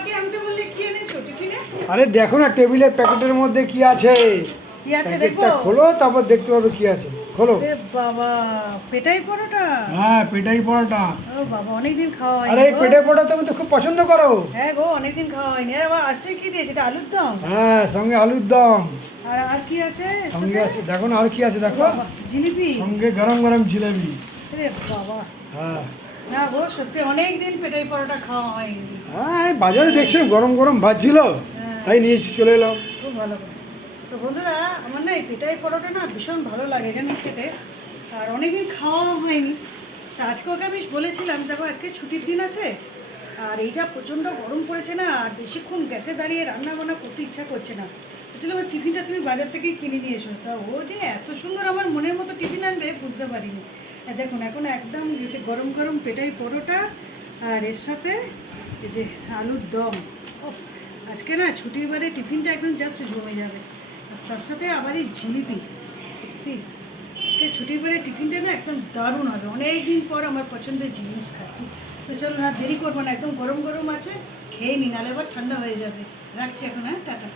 বাটি আনতে বললে কি এনেছো টিফিনে? আরে দেখো না টেবিলের প্যাকেটের মধ্যে কি আছে। কি আছে দেখবো? প্যাকেটটা খোলো তারপর দেখতে পাবে কি আছে। খোলো। আরে বাবা, পেটাই পরোটা। হ্যাঁ পেটাই পরোটা। ও বাবা, অনেকদিন খাওয়া হয়নি। আরে এই গো। পেটাই পরোটা তুমি তো খুব পছন্দ করো। হ্যাঁ গো, অনেকদিন খাওয়া হয়নি। আর আবার আজকে কি দিয়েছে? এটা আলুর দম। হ্যাঁ সঙ্গে আলুর দম। আর কি আছে এর সঙ্গে সাথে? আছে দেখো না আর কি আছে ও দেখো। বাবা, জিলিপি। সঙ্গে গরম গরম জিলেবি। আরে বাবা, হ্যাঁ না গো সত্যি অনেকদিন পেটাই পরোটা খাওয়া হয়নি। হ্যাঁ এই বাজারে দেখছিলাম গরম গরম ভাজছিল হ্যাঁ। তাই নিয়ে চলে এলাম। খুব ভালো করছে। তো বন্ধুরা, আমার না এই পেটাই পরোটা না ভীষণ ভালো লাগে জানেন খেতে। আর অনেকদিন খাওয়া হয়নি। তা আজকে ওকে আমি বলেছিলাম দেখো আজকে ছুটির দিন আছে, আর এইটা প্রচণ্ড গরম পড়েছে না, আর বেশিক্ষণ গ্যাসে দাঁড়িয়ে রান্না বান্না করতে ইচ্ছা করছে না। বলছিলাম ওই টিফিনটা তুমি বাজার থেকেই কিনে নিয়ে এসো। তা ও যে এত সুন্দর আমার মনের মতো টিফিন আনবে বুঝতে পারিনি। আর দেখুন এখন একদম এই যে গরম গরম পেটাই পরোটা, আর এর সাথে এই যে আলুর দম। ওহ, আজকে না ছুটির বারে টিফিনটা একদম জাস্ট জমে যাবে। আর তার সাথে আবার এই জিলিপি। সত্যি আজকে ছুটির বারে টিফিনটা না একদম দারুণ হবে। অনেক দিন পর আমার পছন্দের জিনিস খাচ্ছি। তো চলো না দেরি করবো না, একদম গরম গরম আছে, খেয়ে নি, নাহলে আবার ঠান্ডা হয়ে যাবে। রাখছি এখন, হ্যাঁ, টাটা।